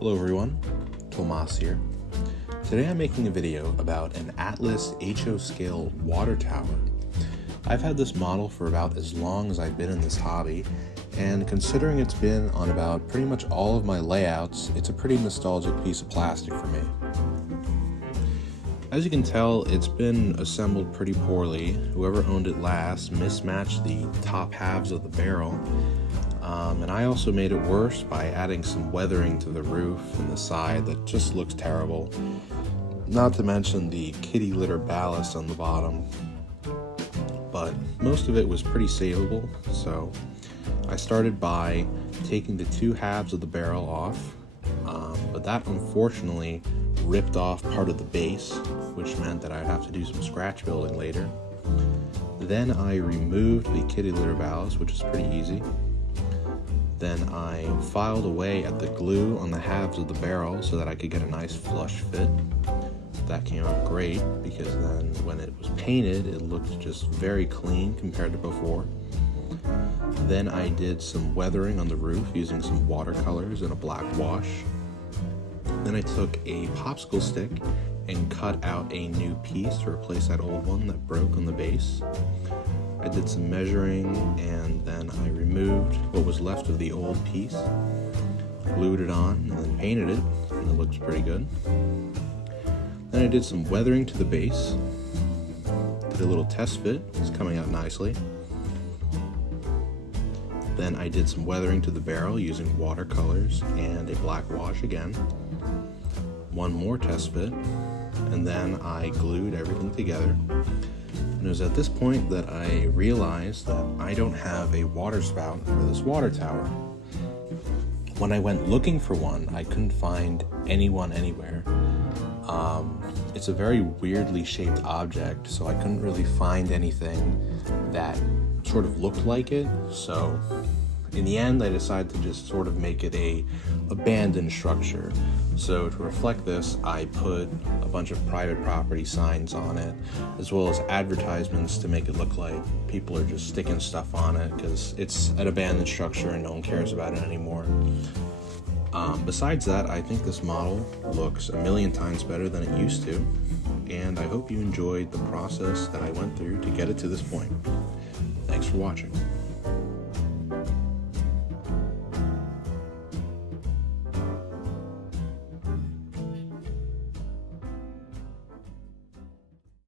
Hello everyone, Tomas here. Today I'm making a video about an Atlas HO scale water tower. I've had this model for about as long as I've been in this hobby, and considering it's been on about pretty much all of my layouts, it's a pretty nostalgic piece of plastic for me. As you can tell, it's been assembled pretty poorly. Whoever owned it last mismatched the top halves of the barrel, and I also made it worse by adding some weathering to the roof and the side that just looks terrible. Not to mention the kitty litter ballast on the bottom. But most of it was pretty savable, so I started by taking the two halves of the barrel off, but that unfortunately ripped off part of the base, which meant that I'd have to do some scratch building later. Then I removed the kitty litter ballast, which is pretty easy. Then I filed away at the glue on the halves of the barrel so that I could get a nice flush fit. That came out great because then when it was painted, it looked just very clean compared to before. Then I did some weathering on the roof using some watercolors and a black wash. Then I took a popsicle stick and cut out a new piece to replace that old one that broke on the base. I did some measuring, and then I removed what was left of the old piece, glued it on, and then painted it, and it looks pretty good. Then I did some weathering to the base, did a little test fit, it's coming out nicely. Then I did some weathering to the barrel using watercolors and a black wash again. One more test fit, and then I glued everything together. And it was at this point that I realized that I don't have a water spout for this water tower. When I went looking for one, I couldn't find anyone anywhere. It's a very weirdly shaped object, so I couldn't really find anything that sort of looked like it. So in the end, I decided to just sort of make it a abandoned structure. So to reflect this, I put a bunch of private property signs on it, as well as advertisements to make it look like people are just sticking stuff on it because it's an abandoned structure and no one cares about it anymore. Besides that, I think this model looks a million times better than it used to, and I hope you enjoyed the process that I went through to get it to this point. Thanks for watching.